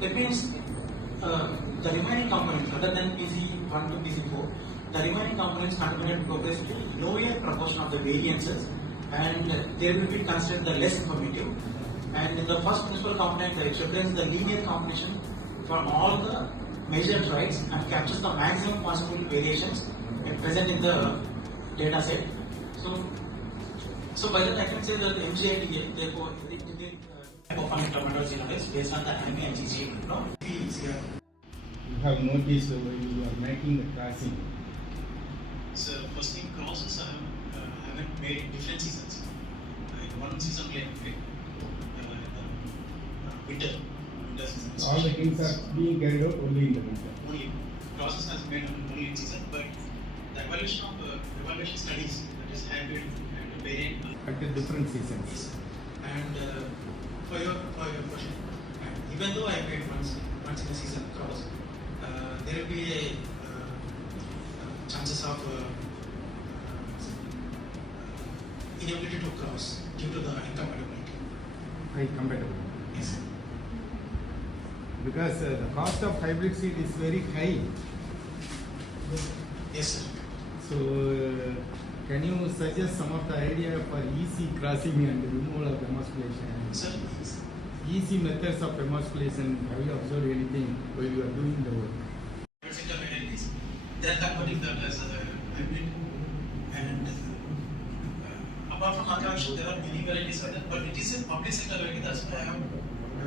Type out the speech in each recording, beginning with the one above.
That means the remaining components, other than PC1 to PC4, the remaining components contributed to obviously lower proportion of the variances, and they will be considered the less informative. And in the first principal component, it represents the linear combination for all the measured rights and captures the maximum possible variations present in the data set. So by that I can say that MGIT therefore performing terminology nowadays based on the ME and GG. You have noticed when you are making the crossing. So first thing, crosses I haven't made different seasons. In one season we have made winter season. All the things are being carried out only in the winter. Only crosses has made only in season, but the evaluation studies, that is hybrid and variant At the different seasons. And for your question, even though I made once in a season cross, there will be a chances of inability to cross due to the incompatibility. Incompatible. Yes. Because the cost of hybrid seed is very high. Yes, sir. So, can you suggest some of the idea for easy crossing and removal of emulsion? Sir, Easy methods of emulsion. Have you observed anything while you are doing the work? They are converting that as a hybrid, and apart from Akash, there are many varieties of that, but it is a public sector variety, that's why I have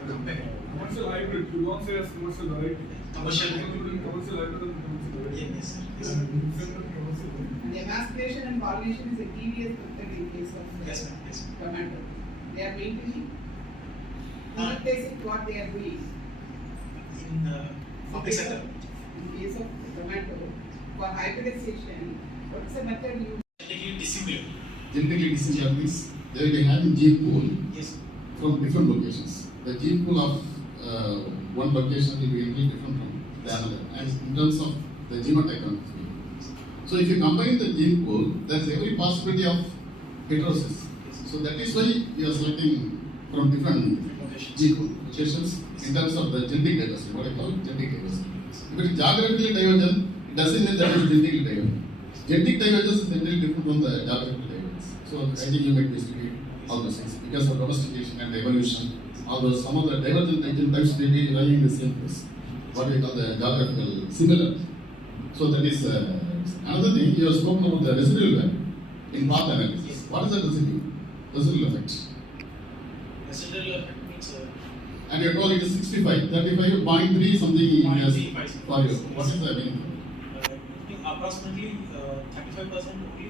compared. Commercial hybrid, you don't say as commercial variety. Commercial hybrid. Commercial hybrid and commercial variety. Yes, sir. Yes, And sir. different commercial variety. And emasculation and pollination is a tedious method in case of Yes, ma'am. Yes. tomato. They are maintaining. Not basic what they are doing. In public sector, In case of tomato, for hybridization, what is the method you? technically dissimilar. Genetically dissimilar means they will be having gene pool Yes. from different locations. The gene pool of one location will be really different from the another, and in terms of the genotype. So if you combine the gene pool, there is every possibility of heterosis. So that is why you are selecting from different gene pool locations in terms of the genetic diversity. What I call genetic diversity. If it is geographically divergent, it doesn't mean that it is genetically divergent. Genetic divergence is entirely different from the geographical divergence. So I think you might investigate all those things because of domestication and evolution. Although some of the divergent genotypes may be lying in the same place. What we call the geographical similar. So that is another thing. You have spoken about the residual value in path analysis. Yes. What is the residual effect? Residual effect means And you told it is 65, 35.3 something as 0.35. for you. What is the meaning? approximately 35% only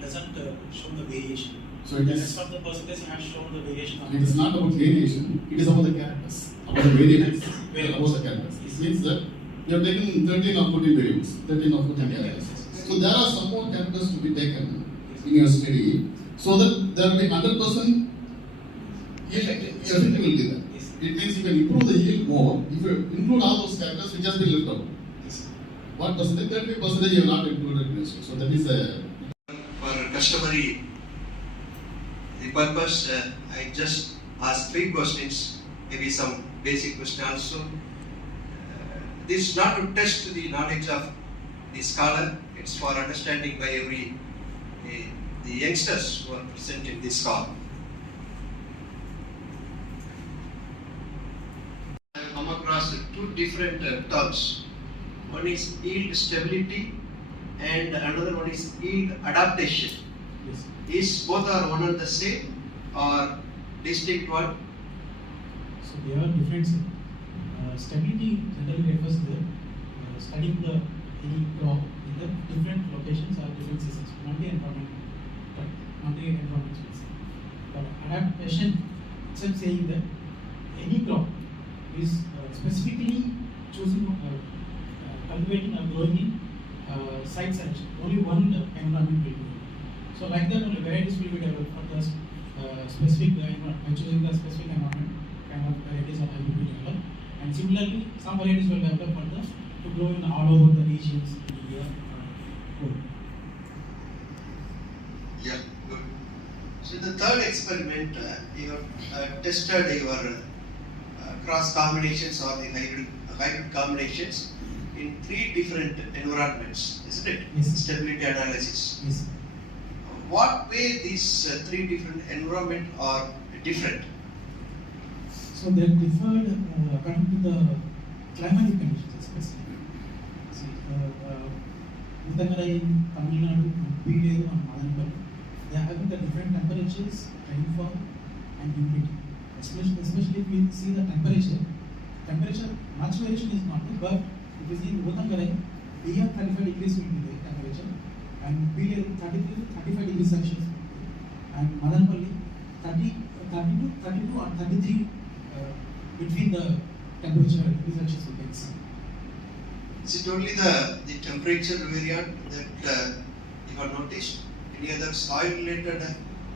doesn't show the variation. So it The is. rest of the percentage has shown the variation. It is not about variation, it is about the characters, about the variables, about the characters. It means that you have taken 13 or 14 variables, 13 or 14 characters. So there are some more characters to be taken in your study so that there will be 100% effectively there. It means you can improve the yield more if you include all those characters which has been left out. What percentage? 30% you have not included in this. So that is a. For customary the purpose, I just ask 3 questions, maybe some basic question also. This is not to test the knowledge of the scholar, it's for understanding by the youngsters who are present in this call. I have come across 2 different terms. One is yield stability and another one is yield adaptation. Yes. Is both are one and the same or distinct one? So they are different. Stability generally refers to studying any crop in the different locations or different seasons, multi-environment space. But adaptation itself saying that any crop is specifically choosing cultivating or growing in site such only one environment will be. So like that only varieties will be developed for the specific environment, by choosing the specific environment kind of varieties are able to be developed. And similarly, some varieties will develop for the to grow in all over the regions in India. Yeah, good. So the third experiment, you have tested your cross combinations or the hybrid combinations in 3 different environments, isn't it? Yes. Stability analysis. Yes. What way these 3 different environment are different? So they are differed according to the climatic conditions, especially. See, Uttarakhand, Tamil Nadu, and Peel and Madanpur, they are having the different temperatures, rainfall, and humidity. Especially if we see the temperature, much variation is not there, but if you see in Uttarakhand, here 35 degrees will be the temperature, and Peel 35 degrees Celsius, and Madanpalli 30 to 32 or 33 between the temperature degrees Celsius we can see. Is it only the temperature variant that you have noticed? Any other soil related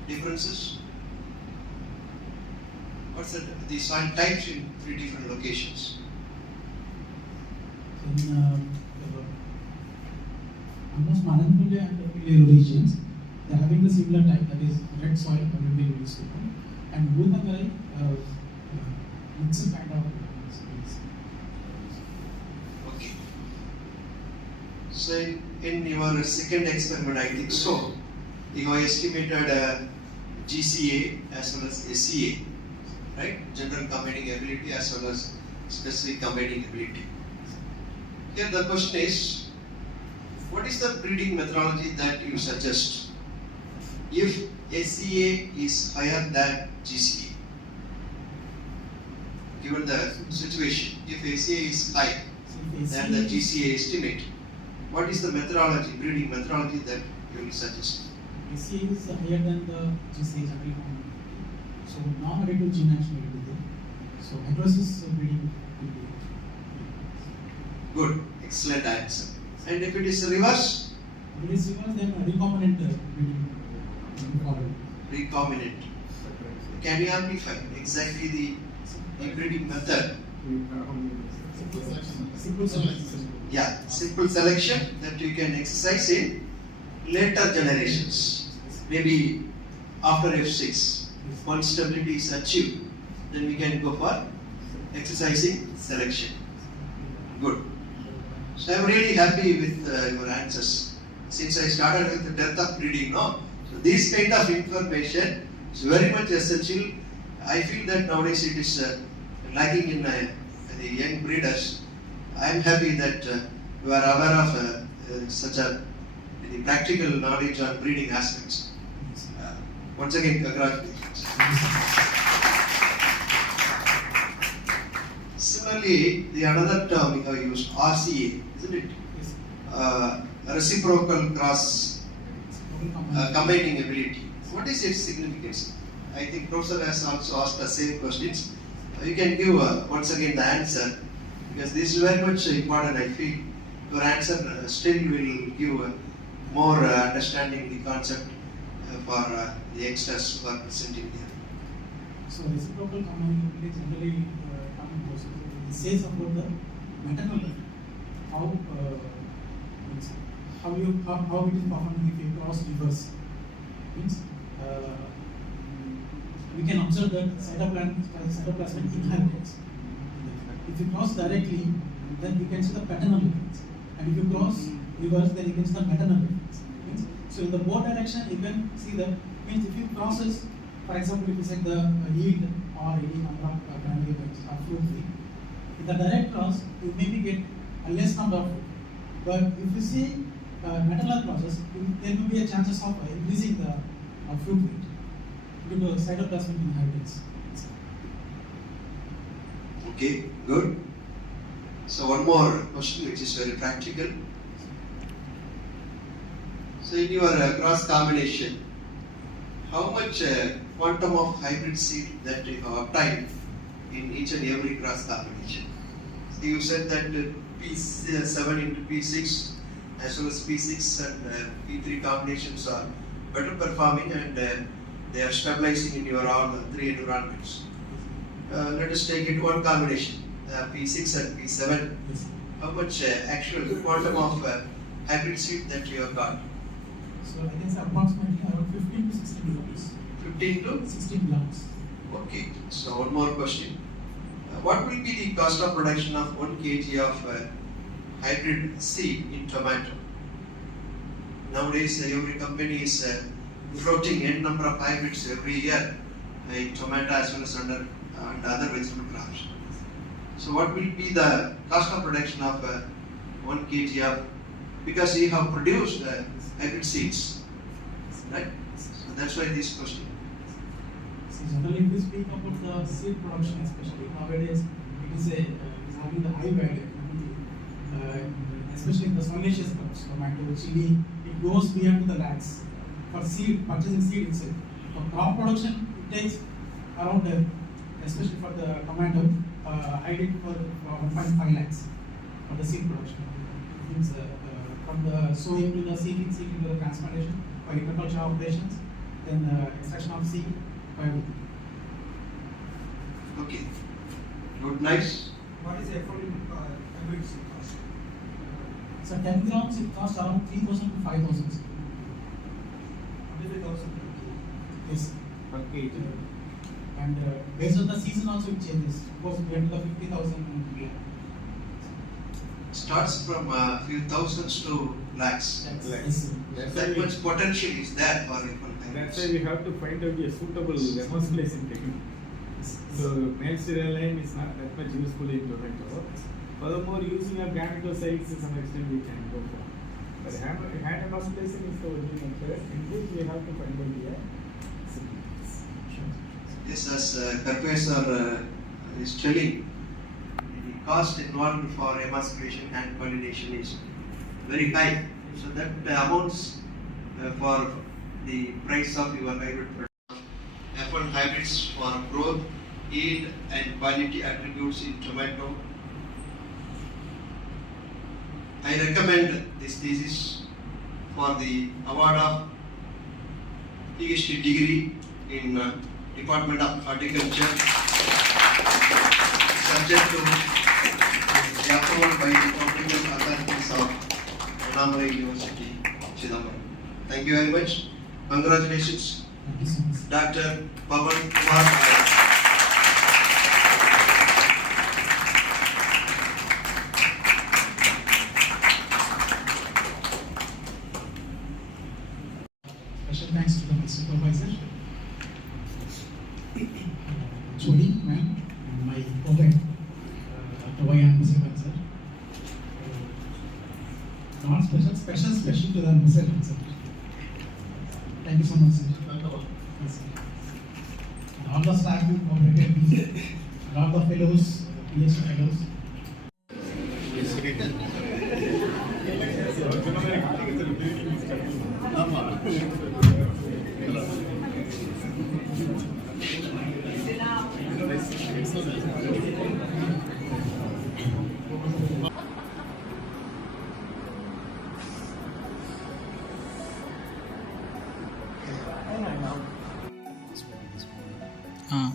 differences? What's the soil types in 3 different locations? In almost Madanpalli and Peel regions, they are having the similar type, that is red soil, alluvial use, and Bhutangarai mixed kind of space. Okay. So in your second experiment, I think so, you have estimated GCA as well as SCA, right? General combining ability as well as specific combining ability. Here the question is, what is the breeding methodology that you suggest if SCA is higher than GCA? Given the situation, if SCA is high than the GCA estimate, what is the methodology, breeding methodology that you will suggest? SCA is higher than the GCA generally common. So non-additive gene action will be there. So heterosis breeding will be there. Good, excellent answer. And if it is reverse? If it is reverse, then recombinant breeding will be followed. Recombinant. Can you amplify exactly the breeding method? Simple selection. Yeah, simple selection that you can exercise in later generations. Maybe after F6, once stability is achieved, then we can go for exercising selection. Good. So I'm really happy with your answers. Since I started with the depth of breeding, no? So this kind of information is very much essential. I feel that nowadays it is lacking in the young breeders. I am happy that you are aware of such a the practical knowledge on breeding aspects. Once again, congratulations. Similarly, the another term you have used, RCA, isn't it? Yes. Reciprocal cross combining ability. What is its significance? I think Professor has also asked the same questions. You can give once again the answer, because this is very much important. I feel your answer still will give more understanding the concept for the youngsters who are presenting here. So reciprocal combining ability generally common process. It says about the maternal effect. How it is performing if you cross reverse. Means we can observe that cytoplasmic inheritance. If you cross directly, then we can see the paternal effects. And if you cross reverse, then you can see the maternal effects. So in the both direction, you can see that. Means if you crosses, for example, if you set the yield or any number of primary effects or fruit tree, in the direct cross, you maybe get a less number of fruit. But if you see maternal crosses, there will be a chances of increasing the fruit weight due to cytoplasmic inheritance. Okay, good. So one more question which is very practical. So in your cross combination, how much quantum of hybrid seed that you have obtained in each and every cross combination? So you said that P7 into P6 as well as P6 and P3 combinations are better performing and they are stabilizing in your all 3 environments. Let us take it one combination, P6 and P7. Yes. How much actual quantum of hybrid seed that you have got? So I can say approximately around 15 to 16 grams. 15 to? 16 grams. Okay. So one more question. what will be the cost of production of 1 kg of hybrid seed in tomato? Nowadays, every company is floating n number of hybrids every year in tomato as well as and other vegetable crops. So, what will be the cost of production of 1 kg of, because you have produced hybrid seeds, right? So that's why this question. So generally, if we speak about the seed production, especially nowadays, it is having the high value, especially in the solanaceous crops, tomato, chili, it goes beyond the lakhs. For seed, purchasing seed itself. For crop production, it takes around, especially for the tomato, I did for 1.5 lakhs for the seed production. It means from the sowing to the seeding to the transplantation, for agriculture operations, then the extraction of seed, Okay. Good, nice. What is the effort in hybrid seed cost? So 10 grams it costs around 3,000 to 5,000. 25,000. Yes. per kg. And based on the season also it changes. Goes beyond the 50,000. Starts from a few thousands to lakhs. Yes. That's That why much potential is there for different that's why hybrids. we have to find out a suitable demonstration technique. So menstrual line is not that much useful in tomato. Furthermore, using a gametocytes to some extent we can go for. But hand demonstration is the only method in which we have to find out the Yes, as Professor is telling, the cost involved for emasculation and pollination is very high. So that amounts for the price of your hybrid product. F1 hybrids for growth, yield and quality attributes in tomato. I recommend this thesis for the award of PhD degree in Department of Horticulture, subject to the approval by the competent authorities of Anamara University, Chidambaram. Thank you very much. Congratulations, Thank you so much. Dr. Pawan Kumar Nair. Special thanks to the supervisor, Jody, ma'am, and my co-head, Dr. Y. Sir. Not special to the Mr. Sir. Thank you so much, sir. Yes, sir. And all the staff who cooperated, and all the fellows, PhD fellows. Ah.